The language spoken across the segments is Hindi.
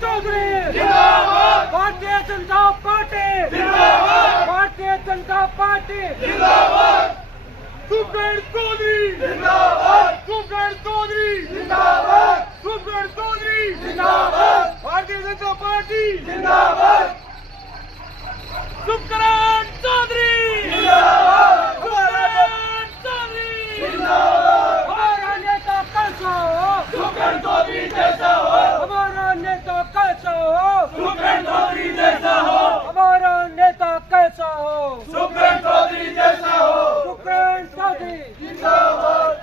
चौधरी जिंदाबाद, भारतीय जनता पार्टी जिंदाबाद, भारतीय जनता पार्टी जिंदाबाद, सुप्रीम चौधरी जिंदाबाद, सुप्रीम चौधरी जिंदाबाद, सुप्रीम चौधरी जिंदाबाद, भारतीय जनता पार्टी जिंदाबाद, सुप्रीम चौधरी जिंदाबाद, सुप्रीम चौधरी जिंदाबाद, हमारा नेता कैसा हो सुप्रीम चौधरी जैसा हो, हमारा नेता कैसा हो सुप्रीम चौधरी जैसा हो, हमारा नेता कैसा हो सुप्रीम चौधरी जैसा हो, सुप्रीम चौधरी जिंदाबाद।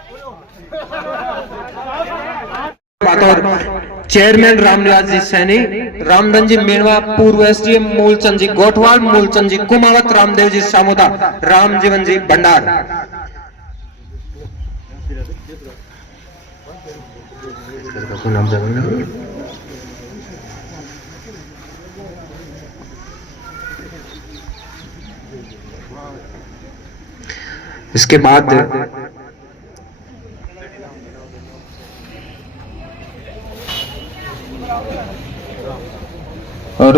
चेयरमैन रामनिवास जी सैनी, रामधन जी मीणवा, पूर्व एसडीएम मूलचंद जी गोठवाल, मूलचंद जी कुमावत, रामदेव जी सामोदा, रामजीवन जी भंडार। इसके बाद और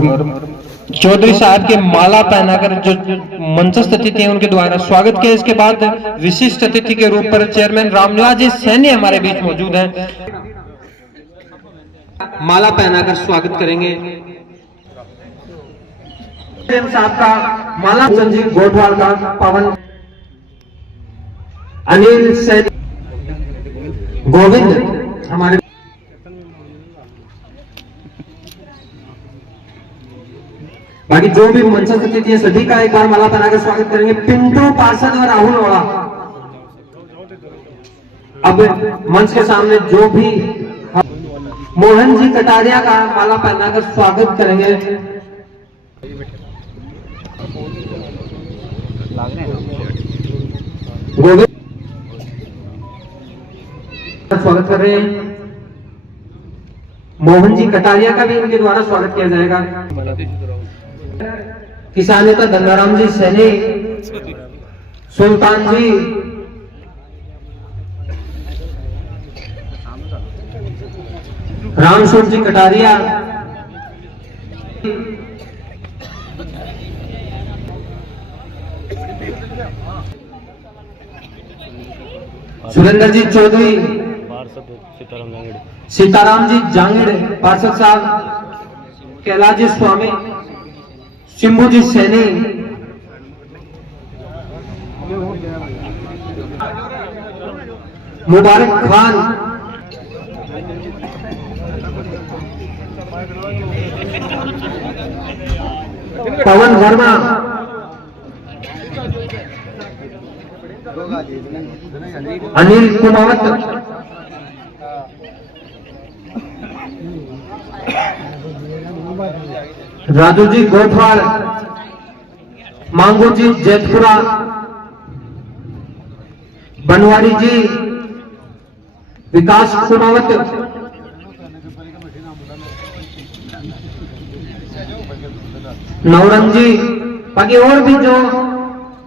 चौधरी साहब के माला पहनाकर जो मंचस्थ अतिथि हैं उनके द्वारा स्वागत किया। इसके बाद विशिष्ट अतिथि के रूप पर चेयरमैन रामनिवास जी सैनी हमारे बीच मौजूद हैं, माला पहनाकर स्वागत करेंगे। साहब का माला संजीव गोठवाल का पवन अनिल सैनी गोविंद हमारे बाकी जो भी मंचस्थ अतिथि है सभी का एक बार माला पहनाकर स्वागत करेंगे। पिंटू पार्षद और राहुल ओड़ा अब मंच के सामने जो भी मोहन जी कटारिया का माला पहनाकर स्वागत करेंगे। गोविंद स्वागत कर रहे हैं। मोहन जी कटारिया का भी इनके द्वारा स्वागत किया जाएगा। किसान नेता गंगाराम जी सैनी, सुल्तान जी, रामस्वरूप जी कटारिया, सुरेंद्र जी चौधरी, सीताराम जी जांगड़ पार्षद साहब, कैलाश जी स्वामी, शिंभू जी सैनी, मुबारक खान, पवन वर्मा, अनिल कुमावत, राजू जी गोठवाल, मांगू जी जैतपुरा, बनवारी जी, विकास कुमावत, नवरंग जी, बाकी और भी जो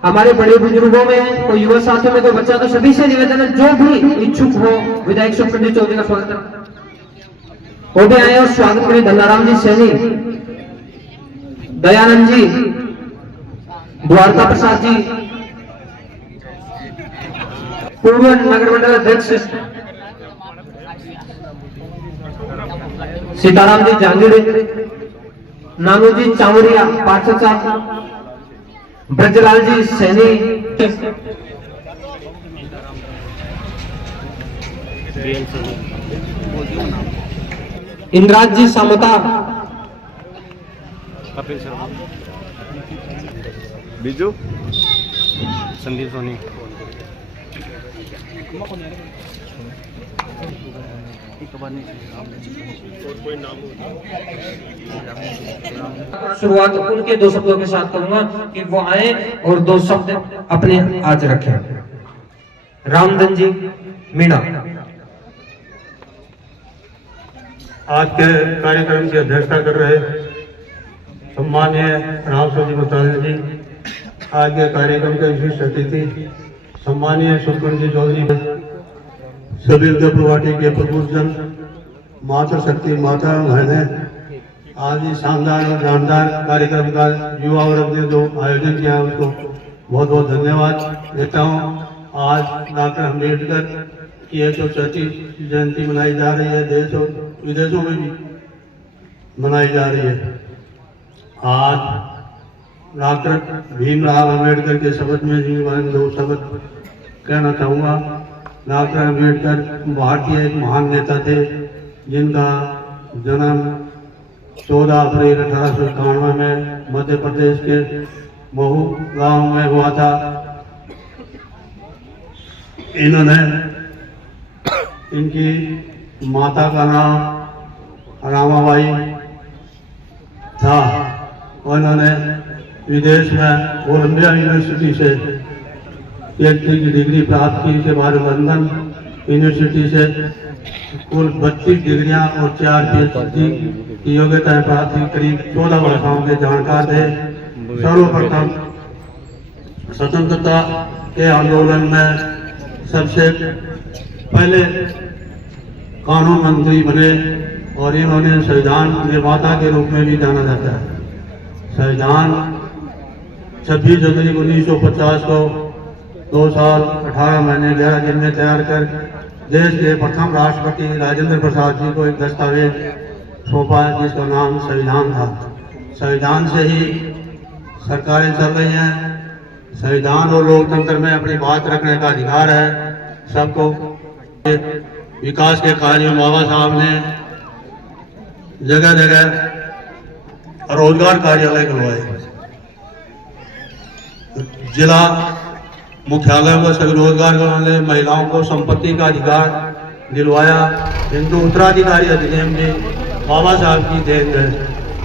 हमारे बड़े बुजुर्गों में कोई युवा साथियों में कोई बच्चा, तो सभी से निवेदन है जो भी इच्छुक हो विधायक सुप्रीम चौधरी का स्वागत है वो भी आए और स्वागत करें। धन्नाराम जी सैनी, दयानंद जी, द्वारका प्रसाद जी, पूर्व नगर मंडल अध्यक्ष सीताराम जी जांगीड़, नानू जी चावड़िया पार्षद साहब, ब्रजलाल जी सैनी, इंद्राज जी सामोता, कपिल शर्मा, बीजू, संदीप सोनी, शुरुआत उनके दो शब्दों के साथ करूंगा कि वो आए और दो शब्द अपने आज रखें। रामधन जी मीणा। आज के कार्यक्रम की अध्यक्षता कर रहे सम्माननीय रामस्वरूप जी गुप्ता जी, आज के कार्यक्रम के विशिष्ट अतिथि सम्माननीय सुप्रीम जी चौधरी, सभी उद्योग पार्टी के प्रबुद्धजन, माता शक्ति माता बहने, आज इस शानदार और जानदार कार्यक्रम का युवा वर्ग ने जो आयोजन किया है उसको बहुत बहुत धन्यवाद देता हूँ। आज डॉक्टर अम्बेडकर की 134 जयंती मनाई जा रही है, देश और विदेशों में भी मनाई जा रही है। आज डॉक्टर भीमराव अम्बेडकर के शब्द में जी मैं दो शब्द कहना चाहूँगा। डॉक्टर अम्बेडकर भारतीय एक महान नेता थे जिनका जन्म 14 अप्रैल 1891 में मध्य प्रदेश के महू गांव में हुआ था। इन्होंने इनकी माता का नाम रामाबाई था। उन्होंने विदेश में कोलंबिया यूनिवर्सिटी से पीएचडी की डिग्री प्राप्त की। इसके बाद लंदन यूनिवर्सिटी से कुल 32 डिग्रियां और 4 पीएचडी की योग्यताएं प्राप्त की। करीब 14 भाषाओं के जानकार थे। सर्वप्रथम स्वतंत्रता के आंदोलन में सबसे पहले कानून मंत्री बने और इन्होंने संविधान निर्माता के रूप में भी जाना जाता है। संविधान 26 जनवरी 1950 को 2 साल 18 महीने 11 दिन में तैयार कर देश के प्रथम राष्ट्रपति राजेंद्र प्रसाद जी को एक दस्तावेज सौंपा जिसका नाम संविधान था। संविधान से ही सरकारें चल रही हैं। संविधान और लोकतंत्र में अपनी बात रखने का अधिकार है सबको। विकास के कार्यों में बाबा साहब ने जगह जगह रोजगार कार्यालय खुलवाए। जिला मुख्यालयों को सभी रोजगार करने, महिलाओं को संपत्ति का अधिकार दिलवाया। हिंदू उत्तराधिकारी अधिनियम भी बाबा साहब की देन है।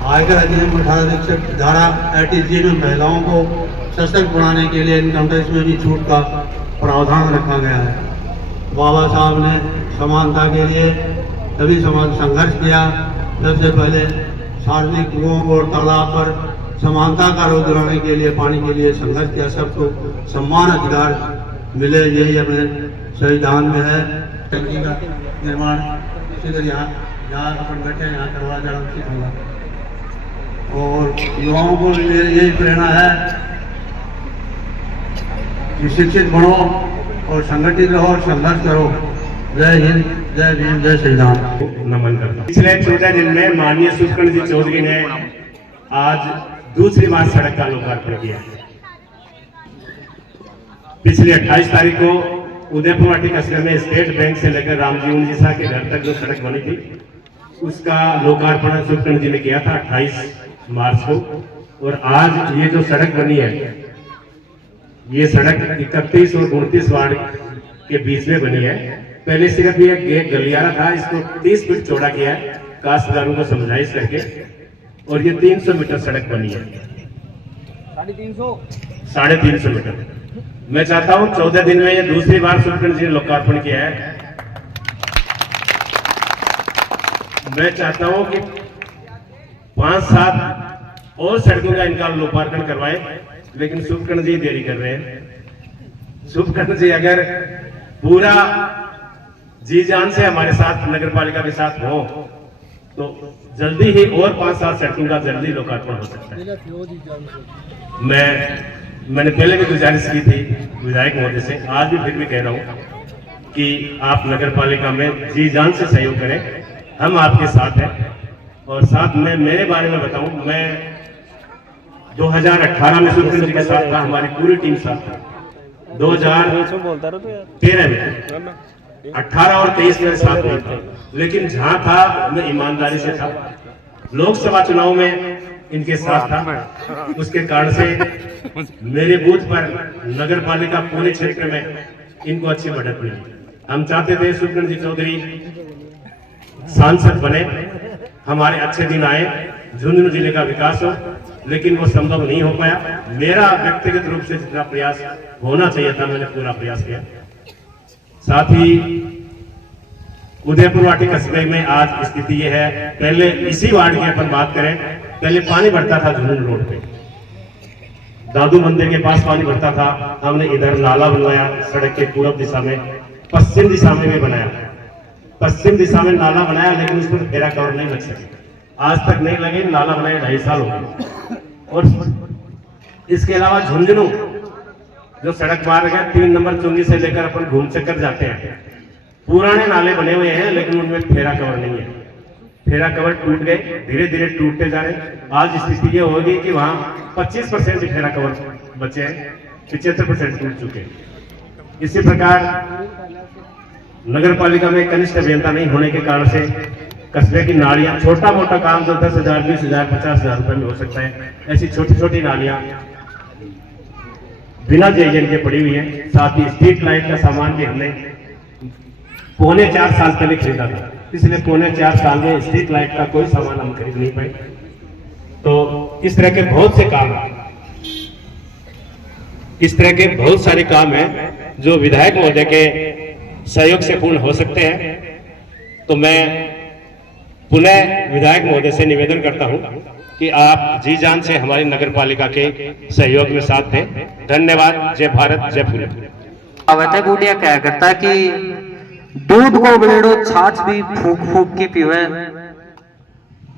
आयकर अधिनियम 1861 धारा 83 में महिलाओं को सशक्त बनाने के लिए इनकम टैक्स में भी छूट का प्रावधान रखा गया है। बाबा साहब ने समानता के लिए तभी संघर्ष किया। सबसे पहले सार्वजनिक कुओं और तालाब पर समानता का रोक दिलाने के लिए, पानी के लिए संघर्ष किया। सबको समान अधिकार मिले, यही अपने संविधान में है। टंकी का निर्माण इसी यहाँ अपन बैठे यहाँ करवा जाना उचित होगा। और युवाओं को यही प्रेरणा है कि शिक्षित बनो और संगठित रहो और संघर्ष करो। जय हिंद, जय भीम, जय श्री राम। नमन करता हूं। पिछले 14 दिन में माननीय सुखकर्ण जी चौधरी ने आज दूसरी बार सड़क का लोकार्पण किया। पिछले 28 तारीख को उदयपुर वाटी कस्बे में स्टेट बैंक से लेकर रामजीवन जी के घर तक जो सड़क बनी थी उसका लोकार्पण सुखकर्ण जी ने किया था 28 मार्च को। और आज ये जो सड़क बनी है, ये सड़क 31 और 29 वार्ड के बीच में बनी है। पहले सिर्फ ये गलियारा था, इसको 30 फीट चौड़ा किया है काश्तकारों को समझाइश करके। और ये 300 मीटर सड़क बनी है, 350 मीटर। मैं चाहता हूं 14 दिन में ये दूसरी बार सुखकर्ण जी ने लोकार्पण किया है। मैं चाहता हूं कि 5-7 और सड़कों का इनका लोकार्पण करवाएं, लेकिन सुखकर्ण जी देरी कर रहे हैं। सुखकर्ण जी अगर पूरा जी जान से हमारे साथ नगर पालिका के साथ हो तो जल्दी ही और 5-7 सड़कों का जल्दी लोकार्पण हो सकता है। मैंने पहले भी गुजारिश की थी विधायक महोदय से, आज भी फिर भी कह रहा हूं कि आप नगर पालिका में जी जान से सहयोग करें, हम आपके साथ हैं। और साथ में मेरे बारे में बताऊं, मैं 2018 में सुखकर्ण जी के साथ था, हमारी पूरी टीम साथ था। 2013 में 18 और 23 मेरे साथ नहीं था, लेकिन जहां था मैं ईमानदारी से था। लोकसभा चुनाव में इनके साथ था, उसके कारण से मेरे बूथ पर नगर पालिका पूरे क्षेत्र में इनको अच्छी मदद मिली। हम चाहते थे सुखकर्ण जी चौधरी सांसद बने, हमारे अच्छे दिन आए, झुंझुनू जिले का विकास हो, लेकिन वो संभव नहीं हो पाया। मेरा व्यक्तिगत रूप से जितना प्रयास होना चाहिए था, मैंने पूरा प्रयास किया। साथ ही उदयपुर वाटी कस्बे में आज स्थिति यह है, पहले इसी वार्ड की अपन बात करें, पहले पानी भरता था झुंझुनू रोड पे, दादू मंदिर के पास पानी भरता था। हमने इधर नाला बनवाया सड़क के पूर्व दिशा में, पश्चिम दिशा में भी बनाया। पश्चिम दिशा में नाला बनाया, लेकिन उस पर घेरा कवर नहीं लग सके। आज तक नहीं लगे, नाला बनाए 2.5 साल हो गए। और इसके अलावा झुंझुनू जो सड़क मार्ग है 3 नंबर चुंगी से लेकर अपन घूम चक्कर जाते हैं, पुराने नाले बने हुए हैं लेकिन उनमें फेरा कवर नहीं है। फेरा कवर टूट गए, धीरे धीरे टूटते जा रहे। आज स्थिति ये होगी कि वहां 25% ही फेरा कवर बचे हैं, 75% टूट चुके हैं। इसी प्रकार नगर पालिका में कनिष्ठ अभियंता नहीं होने के कारण से कस्बे की नालियां, छोटा मोटा काम जो 10,000, 20,000, 50,000 रुपए में हो सकता है, ऐसी छोटी छोटी नालियां बिना जेजन के पड़ी हुई है। साथ ही स्ट्रीट लाइट का सामान भी हमने 3.25 साल पहले खरीदा था, इसलिए 3.25 साल में स्ट्रीट लाइट का कोई सामान हम खरीद नहीं पाए। तो इस तरह के बहुत से काम हैं, इस तरह के बहुत सारे काम हैं जो विधायक महोदय के सहयोग से पूर्ण हो सकते हैं। तो मैं पुनः विधायक महोदय से निवेदन करता हूं कि आप जी जान से हमारी नगर पालिका के सहयोग में साथ दें। धन्यवाद। जय भारत, जय फूले। अवैध गुटिया क्या करता कि दूध को बलेड़ो छाछ भी फूक फूक के पीवे।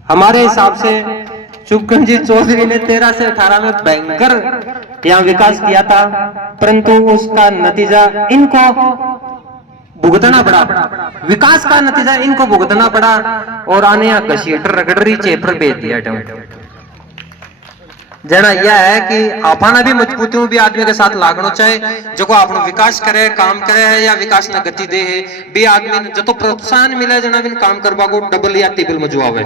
हमारे हिसाब से शुभकरण जी चौधरी ने 13 से 18 में भयंकर यहाँ विकास किया था, परंतु उसका नतीजा इनको भुगतना पड़ा, विकास का नतीजा इनको भुगतना पड़ा और आने यहाँ घसीट रगड़री चेपर भेज दिया। जना यह है कि आपना भी मजबूती भी आदमी के साथ लागनो चाहे, जो को आपनो विकास करे, काम करे है या विकास न गति दे है, भी आदमी ने जो तो प्रोत्साहन मिले जना भी काम करवा को डबल या ट्रिपल मजुआवे।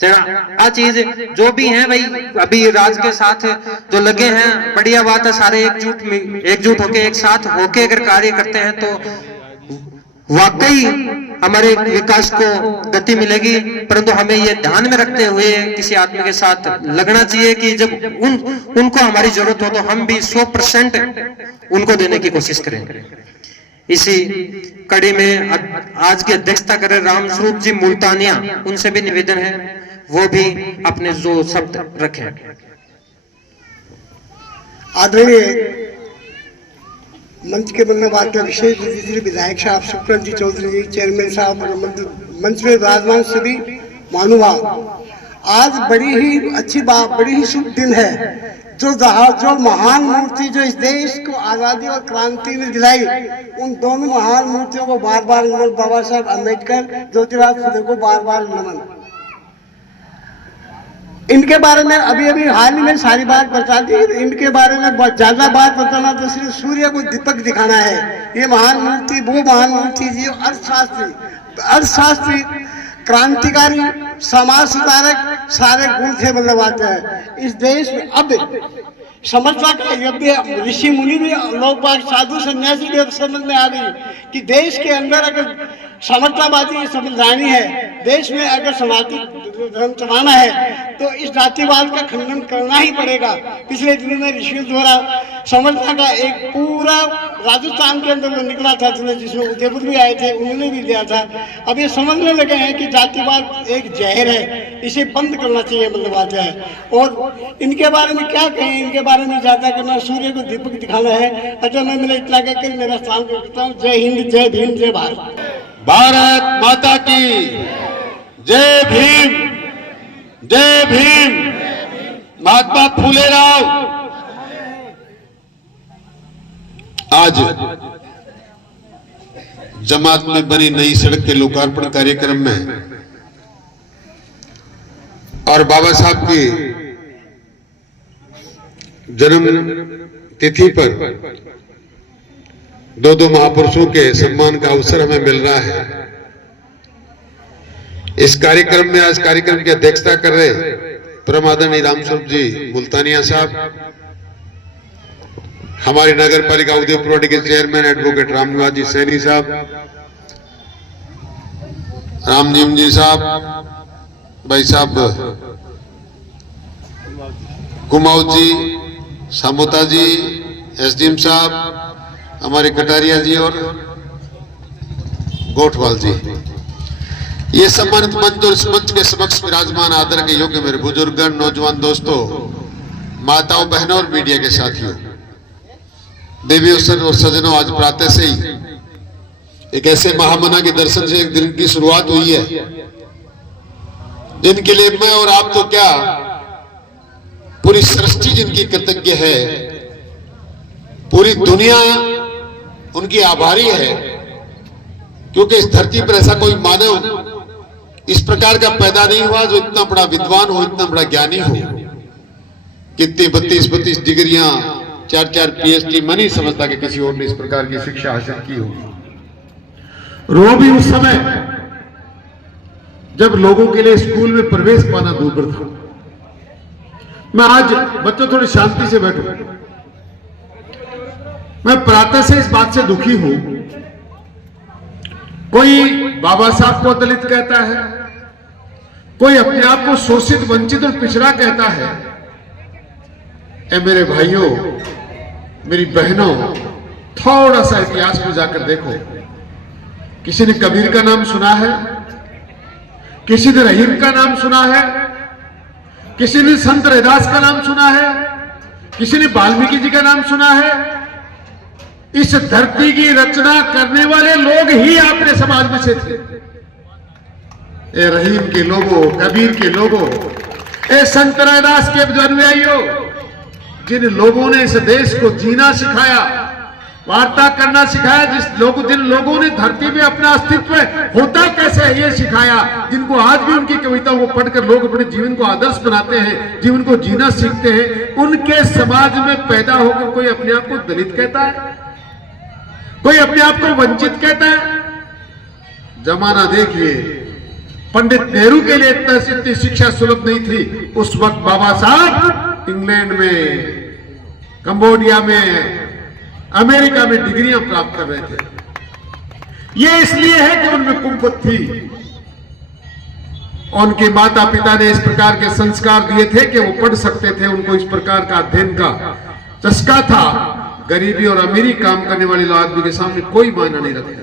जना आ चीज जो भी है भाई अभी राज के साथ जो लगे हैं, बढ़िया बात है। सारे एकजुट होके एक साथ होके अगर कार्य करते हैं तो वाकई हमारे विकास को गति मिलेगी। परंतु हमें ये ध्यान में रखते हुए किसी आदमी के साथ लगना चाहिए कि जब उनको हमारी जरूरत हो तो हम भी 100% उनको देने की कोशिश करें। इसी कड़ी में आज की अध्यक्षता कर रहे रामस्वरूप जी मुल्तानिया, उनसे भी निवेदन है वो भी अपने जो शब्द रखें। आदरणीय मंच के धन्यवाद का विशेष अतिथि विधायक साहब शुभकरण जी चौधरी जी, चेयरमैन साहब और मंच में विराजमान सभी महानुभाव, आज बड़ी ही अच्छी बात, बड़ी ही शुभ दिन है। जो महान मूर्ति जो इस देश को आजादी और क्रांति में दिलाई, उन दोनों महान मूर्तियों को बार बार बाबा साहब अम्बेडकर, ज्योतिराव फुले को बार बार नमन। इनके बारे में अभी हाल ही में सारी बात बता दी, इनके बारे में बहुत ज्यादा बात बताना तो सिर्फ सूर्य को दीपक दिखाना है। ये महान मूर्ति वो महान मूर्ति जी अर्थशास्त्री, क्रांतिकारी, समाज सुधारक सारे गुण थे मतलब आते हैं इस देश में। अब समझता का ऋषि मुनि भी लोग बाग साधु सन्यासी भी अब समझ में आ गई कि देश के अंदर अगर समतावादी समझदानी है, देश में अगर समाजी धर्म चलाना है तो इस जातिवाद का खंडन करना ही पड़ेगा। पिछले दिनों में ऋषियों द्वारा समझता का एक पूरा राजस्थान के अंदर निकला था, जिसमें उदयपुर भी आए थे, उन्होंने भी लिया था। अब ये समझने लगे हैं कि जातिवाद एक जहर है, इसे बंद करना चाहिए मतलब आता है। और इनके बारे में क्या कहें, इनके बारे में ज्यादा करना, सूर्य को दीपक दिखाना है। अच्छा, मैं मेरा इतना कहकर मेरा स्थान करता हूँ। जय हिंद, जय भीम, जय भारत। भारत माता की जय भीम, जय भीम। महात्मा फूले राव आज जमात में बनी नई सड़क के लोकार्पण कार्यक्रम में और बाबा साहब की जन्म तिथि पर दो महापुरुषों के सम्मान का अवसर हमें मिल रहा है। इस कार्यक्रम में आज कार्यक्रम की अध्यक्षता कर रहे परम आदरणीय रामस्वरूप जी मुल्तानिया साहब, हमारे नगर पालिका उदयपुर के चेयरमैन एडवोकेट रामनिवास जी सैनी साहब, रामजीव जी साहब, भाई साहब कुमाऊ जी, सामोता जी, एसडीएम साहब, हमारे कटारिया जी और गोठवाल जी, ये सम्मानित मंच और इस मंच के समक्ष विराजमान आदर के योग्य मेरे बुजुर्गगण, नौजवान दोस्तों, माताओं, बहनों और मीडिया के साथियों, देवी और सज्जनों, आज प्रातः से ही एक ऐसे महामना के दर्शन से एक दिन की शुरुआत हुई है जिनके लिए मैं और आप तो क्या पूरी सृष्टि जिनकी कृतज्ञ है, पूरी दुनिया उनकी आभारी है, क्योंकि इस धरती पर ऐसा कोई मानव इस प्रकार का पैदा नहीं हुआ जो इतना बड़ा विद्वान हो, इतना बड़ा ज्ञानी हो। कितनी 32 डिग्रियां, 4 PhD, मैं नहीं समझता कि किसी और ने इस प्रकार की शिक्षा हासिल की होगी। रो भी उस समय जब लोगों के लिए स्कूल में प्रवेश पाना दूभर था। मैं आज बच्चों थोड़ी शांति से बैठो। मैं प्रातः से इस बात से दुखी हूं, कोई बाबा साहब को दलित कहता है, कोई अपने आप को शोषित, वंचित और पिछड़ा कहता है। ए मेरे भाइयों, मेरी बहनों, थोड़ा सा इतिहास में जाकर देखो। किसी ने कबीर का नाम सुना है? किसी ने रहीम का नाम सुना है? किसी ने संत रैदास का नाम सुना है? किसी ने वाल्मीकि जी का नाम सुना है? इस धरती की रचना करने वाले लोग ही आपके समाज में से थे। ए रहीम के लोगों, कबीर के लोगों, ए संत रैदास के अनुयायियों, जिन लोगों ने इस देश को जीना सिखाया, वार्ता करना सिखाया, जिन लोगों ने धरती में अपना अस्तित्व होता कैसे है ये सिखाया, जिनको आज भी उनकी कविताओं को पढ़कर लोग अपने जीवन को आदर्श बनाते हैं, जीवन को जीना सीखते हैं, उनके समाज में पैदा होकर कोई अपने आप को दलित कहता है, कोई अपने आप को वंचित कहता है। जमाना देखिए, पंडित नेहरू के लिए इतनी शिक्षा सुलभ नहीं थी। उस वक्त बाबा साहब इंग्लैंड में, कंबोडिया में, अमेरिका में डिग्रियां प्राप्त कर रहे थे। यह इसलिए है कि उनमें कुंभत थी। उनके माता पिता ने इस प्रकार के संस्कार दिए थे कि वो पढ़ सकते थे, उनको इस प्रकार का अध्ययन का चस्का था। गरीबी और अमीरी काम करने वाले आदमी के सामने कोई मायना नहीं रखता,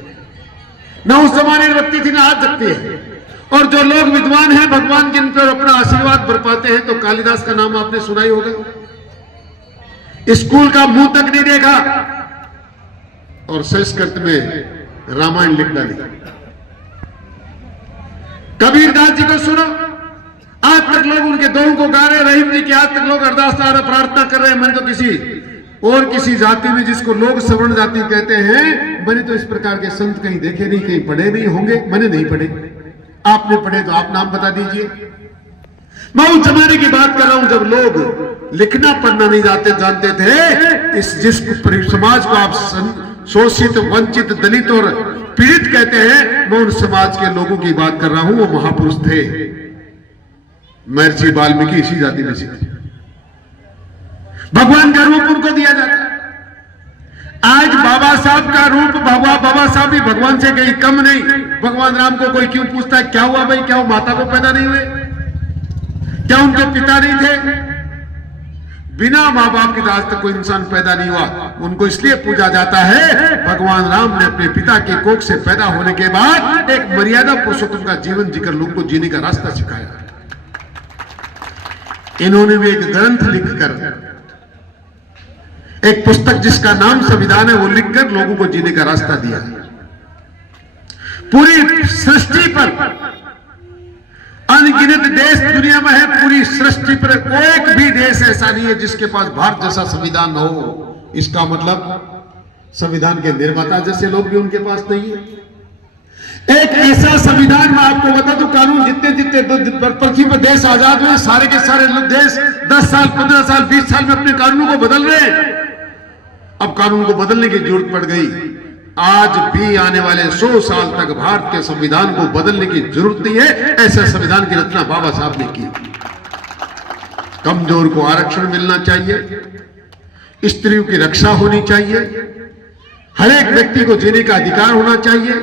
ना उस जमाने में रखती थी, ना आज रखती है। और जो लोग विद्वान हैं, भगवान जिन पर अपना आशीर्वाद बरपाते हैं, तो कालिदास का नाम आपने सुना ही होगा। स्कूल का मुंह तक नहीं देखा और संस्कृत में रामायण लिख डाली। कबीरदास जी को सुनो, आज तक लोग उनके दोहों को गा रहे। रहीम जी की आज तक लोग अरदास प्रार्थना कर रहे हैं। मैंने तो किसी जाति में, जिसको लोग सवर्ण जाति कहते हैं, मैंने तो इस प्रकार के संत कहीं देखे नहीं, कहीं पढ़े नहीं होंगे। मैंने नहीं पढ़े, आपने पढ़े तो आप नाम बता दीजिए। मैं उस जमाने की बात कर रहा हूं जब लोग लिखना पढ़ना नहीं जानते थे। जिस समाज को आप शोषित, वंचित, दलित और पीड़ित कहते हैं, मैं उन समाज के लोगों की बात कर रहा हूं। वो महापुरुष थे। महर्षि वाल्मीकि इसी जाति में से थे। भगवान का रूप उनको दिया जाता है। आज बाबा साहब का रूप, बाबा साहब भी भगवान से कहीं कम नहीं। भगवान राम को कोई क्यों पूछता है क्या हुआ भाई, क्या वो माता को पैदा नहीं हुए, क्या उनके पिता नहीं थे? बिना मां बाप के आज तक कोई इंसान पैदा नहीं हुआ। उनको इसलिए पूजा जाता है, भगवान राम ने अपने पिता के कोख से पैदा होने के बाद एक मर्यादा पुरुषोत्तम का जीवन जीकर लोगों को जीने का रास्ता सिखाया। इन्होंने भी एक ग्रंथ लिखकर, एक पुस्तक जिसका नाम संविधान है, वो लिखकर लोगों को जीने का रास्ता दिया। पूरी सृष्टि पर अनगिनत देश दुनिया में है, पूरी सृष्टि पर एक भी देश ऐसा नहीं है जिसके पास भारत जैसा संविधान हो। इसका मतलब संविधान के निर्माता जैसे लोग भी उनके पास नहीं है। एक ऐसा संविधान, मैं आपको बता दूं, कानून जितने पृथ्वी पर देश आजाद हुए, सारे के सारे देश 10 साल, 15 साल, 20 साल में अपने कानूनों को बदल रहे हैं। अब कानून को बदलने की जरूरत पड़ गई। आज भी आने वाले 100 साल तक भारत के संविधान को बदलने की जरूरत नहीं है। ऐसा संविधान की रचना बाबा साहब ने की। कमजोर को आरक्षण मिलना चाहिए, स्त्रियों की रक्षा होनी चाहिए, हर एक व्यक्ति को जीने का अधिकार होना चाहिए।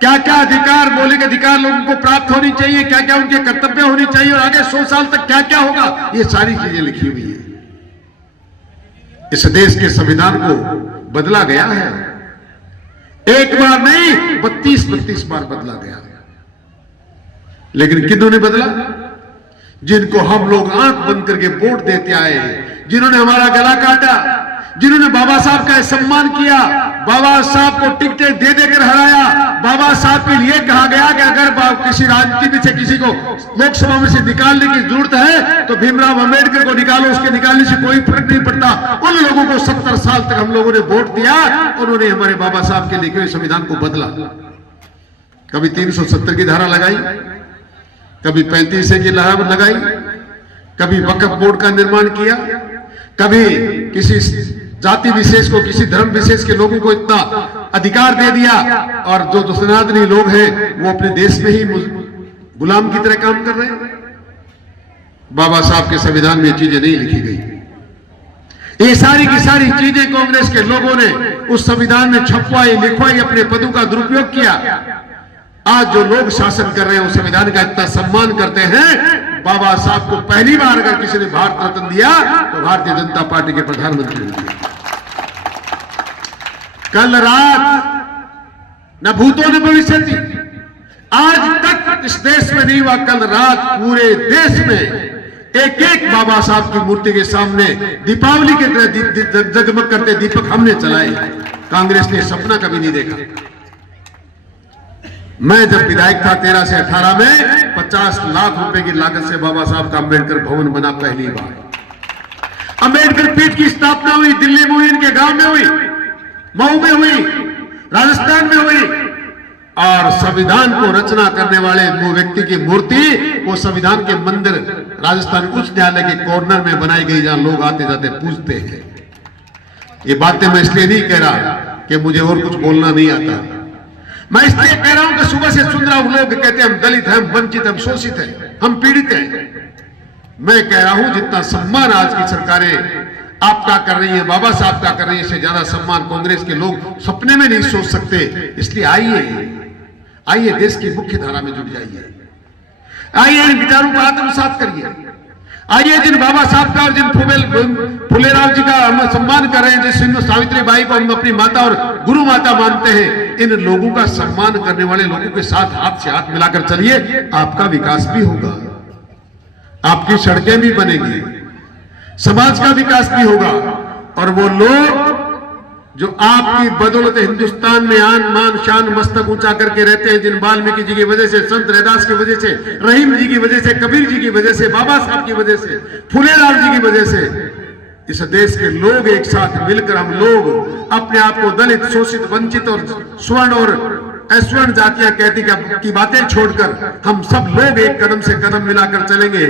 क्या क्या अधिकार, बोले के अधिकार लोगों को प्राप्त होनी चाहिए, क्या क्या उनके कर्तव्य होनी चाहिए, और आगे 100 साल तक क्या क्या होगा, ये सारी चीजें लिखी हुई है। इस देश के संविधान को बदला गया है, एक बार नहीं 32 बार बदला गया। लेकिन किन्होंने ने बदला? जिनको हम लोग आंख बंद करके वोट देते आए, जिन्होंने हमारा गला काटा, जिन्होंने बाबा साहब का सम्मान किया, बाबा साहब को टिकटें दे देकर हराया। बाबा साहब के लिए कहा गया कि अगर किसी राजनीति में से किसी को लोकसभा में से निकालने की जरूरत है तो भीमराव अंबेडकर को निकालो, उसके निकालने से कोई फर्क नहीं पड़ता। उन लोगों को 70 साल तक हम लोगों ने वोट दिया, उन्होंने हमारे बाबा साहब के लिखे हुए संविधान को बदला। कभी 370 की धारा लगाई, कभी 35 की धारा लगाई, कभी वक्फ बोर्ड का निर्माण किया, कभी किसी जाति विशेष को, किसी धर्म विशेष के लोगों को इतना अधिकार दे दिया, और जो सनातनी लोग हैं वो अपने देश में ही गुलाम की तरह काम कर रहे हैं। बाबा साहब के संविधान में ये चीजें नहीं लिखी गई। ये सारी की सारी चीजें कांग्रेस के लोगों ने उस संविधान में छपवाई, लिखवाई, अपने पदों का दुरुपयोग किया। आज जो लोग शासन कर रहे हैं उस संविधान का इतना सम्मान करते हैं। बाबा साहब को पहली बार अगर किसी ने भारत रत्न दिया तो भारतीय जनता पार्टी के प्रधानमंत्री ने दिया। कल रात न भूतों ने भविष्य थी, आज तक इस देश में नहीं हुआ। कल रात पूरे देश में एक एक बाबा साहब की मूर्ति के सामने दीपावली के तरह जगमग करते दीपक हमने चलाए। कांग्रेस ने सपना कभी नहीं देखा। मैं जब विधायक था 13 से 18 में 50 लाख रुपए की लागत से बाबा साहब का अंबेडकर भवन बना पहली बार। अंबेडकर पीठ की स्थापना हुई, दिल्ली में हुई, इनके गांव में हुई, मऊ में हुई, राजस्थान में हुई। और संविधान को रचना करने वाले वो व्यक्ति की मूर्ति वो संविधान के मंदिर राजस्थान उच्च न्यायालय के कॉर्नर में बनाई गई, जहां लोग आते जाते पूछते हैं। ये बातें मैं इसलिए नहीं कह रहा कि मुझे और कुछ बोलना नहीं आता, मैं इसलिए कह रहा हूं कि सुबह से सुन रहा हूं लोग कहते हैं हम दलित हैं, हम वंचित, हम शोषित हैं, हम पीड़ित हैं। मैं कह रहा हूं जितना सम्मान आज की सरकारें आपका कर रही है, बाबा साहब का कर रही है, इससे ज्यादा सम्मान कांग्रेस के लोग सपने में नहीं सोच सकते। इसलिए आइए देश की मुख्य धारा में जुट जाइए, आइए इन विचारों का आत्मसात करिए। आइए जिन बाबा साहब का और जिन फुलेराव जी का हम सम्मान कर रहे हैं, जिस सावित्री बाई को हम अपनी माता और गुरु माता मानते हैं, इन लोगों का सम्मान करने वाले लोगों के साथ हाथ से हाथ मिलाकर चलिए। आपका विकास भी होगा, आपकी सड़कें भी बनेगी, समाज का विकास भी होगा। और वो लोग जो आपकी बदौलत हिंदुस्तान में आन मान शान मस्तक ऊंचा करके रहते हैं, जिन वाल्मीकि जी की वजह से, संत रैदास की वजह से, रहीम जी की वजह से, कबीर जी की वजह से, बाबा साहब की वजह से, फुलेराव जी की वजह से, इस देश के लोग एक साथ मिलकर हम लोग अपने आप को दलित, शोषित, वंचित और स्वर्ण और अस्वर्ण जातियां कहती की बातें छोड़कर हम सब लोग एक कदम से कदम मिलाकर चलेंगे,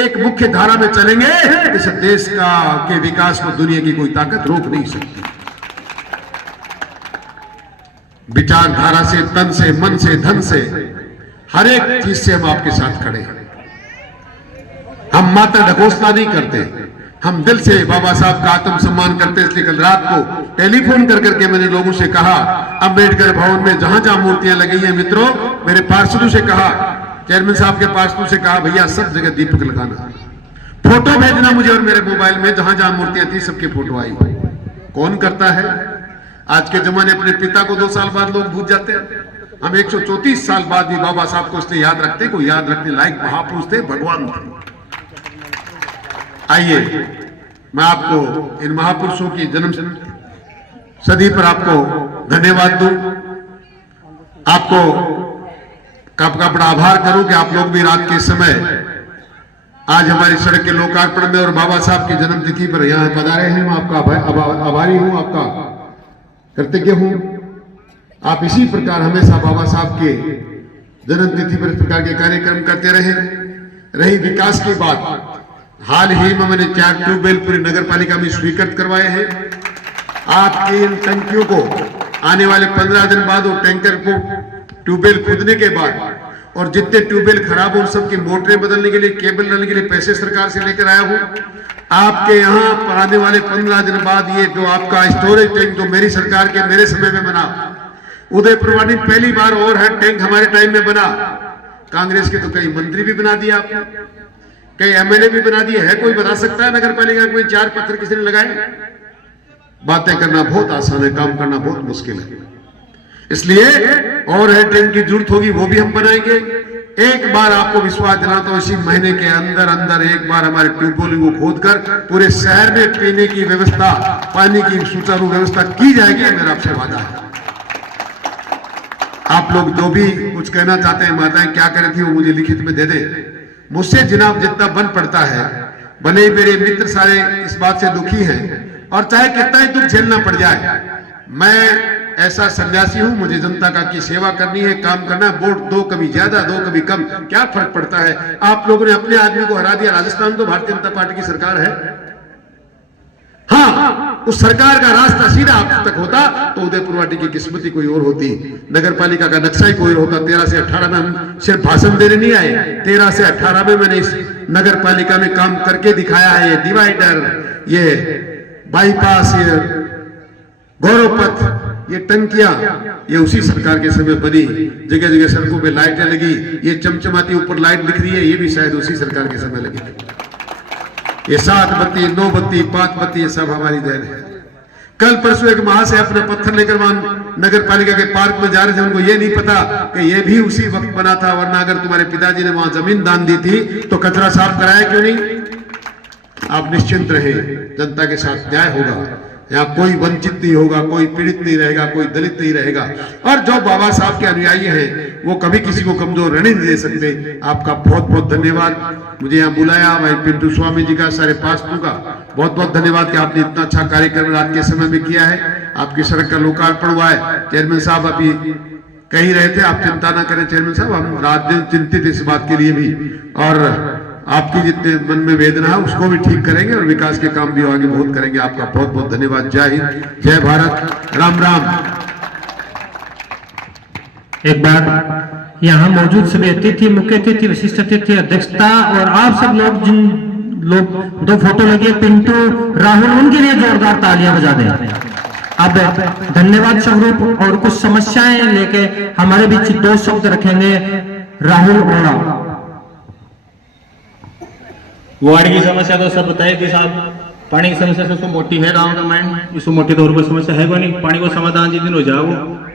एक मुख्य धारा में चलेंगे। इस देश का के विकास को दुनिया की कोई ताकत रोक नहीं सकती। विचारधारा से, तन से, मन से, धन से, हर एक चीज से हम आपके साथ खड़े हैं। हम मात्र ढकोसला नहीं करते, हम दिल से बाबा साहब का आत्म सम्मान करते हैं। इसलिए कल रात को टेलीफोन कर करके मैंने लोगों से कहा, अंबेडकर भवन में जहां जहां मूर्तियां लगी हैं मित्रों, मेरे पार्षदों से कहा, चेयरमैन साहब के पार्षदों से कहा, भैया सब जगह दीपक लगाना, फोटो भेजना मुझे और मेरे मोबाइल में जहां जहां मूर्तियां थी सबकी फोटो आई। कौन करता है? आज के जमाने अपने पिता को 2 साल बाद लोग भूल जाते हैं। हम 134 साल बाद भी बाबा साहब को इसलिए याद रखते, कोई याद रखने लायक महापुरुष थे, भगवान थे। आइए मैं आपको इन महापुरुषों की जन्म सदी पर आपको धन्यवाद दूं, आपको आपका बड़ा आभार करूं कि आप लोग भी रात के समय आज हमारी सड़क के लोकार्पण में और बाबा साहब की जन्मतिथि पर यहां पधारे हैं। मैं आपका आभारी हूं, आपका कृतज्ञ हूं। आप इसी प्रकार हमेशा बाबा साहब के जन्मतिथि पर इस प्रकार के कार्यक्रम करते रहे। रही विकास की बात, हाल ही में मैंने 4 ट्यूबवेल पूरी नगर पालिका में स्वीकृत करवाए हैं। आपकी इन टंकियों को आने वाले 15 दिन बाद और टैंकर को ट्यूबवेल खुदने के बाद और जितने ट्यूबवेल खराब हो उन सबकी मोटरें बदलने के लिए, केबल डालने के लिए पैसे सरकार से लेकर आया हूं। आपके यहाँ पर आने वाले 15 दिन बाद ये जो आपका स्टोरेज टैंक जो मेरी सरकार के मेरे समय में बना, उदयपुर वाली पहली बार और है टैंक हमारे टाइम में बना। कांग्रेस के तो कई मंत्री भी बना दिया आपने, कई एमएलए भी बना दिए। है कोई बता सकता है नगर पालिका में 4 पत्थर किसी ने लगाए? बातें करना बहुत आसान है, काम करना बहुत मुश्किल है। इसलिए और है टैंक की जरूरत होगी वो भी हम बनाएंगे। एक बार आपको विश्वास दिलाता हूं, इसी महीने के अंदर अंदर एक बार हमारे ट्यूबवेल को खोदकर पूरे शहर में पीने की व्यवस्था, पानी की सुचारू व्यवस्था की जाएगी, मेरा आपसे वादा है। आप लोग जो भी कुछ कहना चाहते हैं, माताएं क्या कह रही थी वो मुझे लिखित में दे दें। मुझसे जनाब जितना बन पड़ता है, बने मेरे मित्र सारे इस बात से दुखी हैं, और चाहे कितना ही दुख झेलना पड़ जाए, मैं ऐसा सन्यासी हूं, मुझे जनता का की सेवा करनी है, काम करना है। वोट दो कभी ज्यादा दो कभी कम, क्या फर्क पड़ता है। आप लोगों ने अपने आदमी को हरा दिया। राजस्थान तो भारतीय जनता पार्टी की सरकार है। हाँ, उस सरकार का रास्ता सीधा आप तक होता तो उदयपुर वाटी की किस्मत ही कोई और होती, नगर पालिका का नक्शा ही कोई और होता। 13 से 18 में हम सिर्फ भाषण देने नहीं आए, 13 से 18 में मैंने इस नगर पालिका में काम करके दिखाया है। ये डिवाइडर, ये बाईपास, ये गौरव पथ, ये टंकियां, ये उसी सरकार के समय बनी। जगह जगह सड़कों पे लाइटें लगी, ये चमचमाती ऊपर लाइट दिख रही है, ये भी शायद उसी सरकार के समय लगी। ये 7 बत्ती, 9 बत्ती, 5 बत्ती, ये सब हमारी देन है। कल परसों एक महाशय अपना पत्थर लेकर वहां नगर पालिका के पार्क में जा रहे थे। उनको ये नहीं पता कि ये भी उसी वक्त बना था, वरना अगर तुम्हारे पिताजी ने वहां जमीन दान दी थी तो कचरा साफ कराया क्यों नहीं। आप निश्चिंत रहे, जनता के साथ न्याय होगा। यहाँ कोई वंचित नहीं होगा, कोई पीड़ित नहीं रहेगा, कोई दलित नहीं रहेगा। और जो बाबा साहब के अनुयायी हैं वो कभी किसी को कमजोर रहने नहीं दे सकते। आपका बहुत बहुत धन्यवाद। मुझे यहाँ बुलाया, भाई पिंटू स्वामी जी का, सारे पासपों का बहुत बहुत धन्यवाद कि आपने इतना अच्छा कार्यक्रम रात के समय में किया है। आपकी सड़क का लोकार्पण हुआ है। चेयरमैन साहब अभी कह ही रहे थे, आप चिंता ना करें चेयरमैन साहब, हम रात दिन चिंतित इस बात के लिए भी, और आपकी जितने मन में वेदना है उसको भी ठीक करेंगे और विकास के काम भी आगे बहुत करेंगे। आपका बहुत बहुत धन्यवाद। जय हिंद, जय भारत, राम राम। एक बार यहाँ मौजूद सभी अतिथि, मुख्य अतिथि, विशिष्ट अतिथि, अध्यक्षता और आप सब लोग जिन लोग 2 फोटो लगे, पिंटू, राहुल, उनके लिए जोरदार तालियां बजा दें। अब धन्यवाद स्वरूप और कुछ समस्याएं लेके हमारे बीच 2 शब्द रखेंगे राहुल ओरा। वार्ड की समस्या तो सब बताए कि साहब पानी की समस्या सबसे मोटी है गांव का माइंड, इसको मोटी तौर पर समस्या है कोई नहीं। पानी को समाधान जिस दिन हो जाओ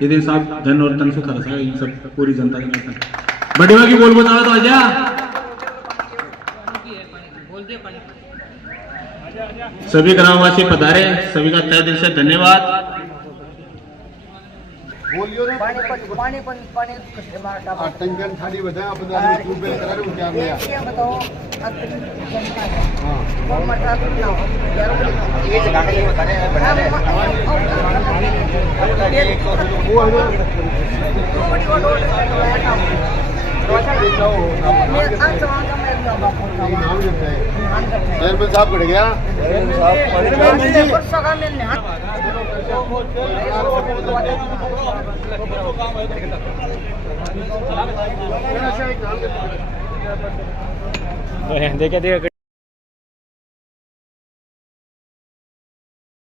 ये दिन साहब धन और तन से खर्चा है, सब पूरी जनता के बड़े की बोल बताओ तो आजा। सभी ग्रामवासी पधारे, सभी का तहे दिल से धन्यवाद। चेयरमैन साहब कट गया। देखे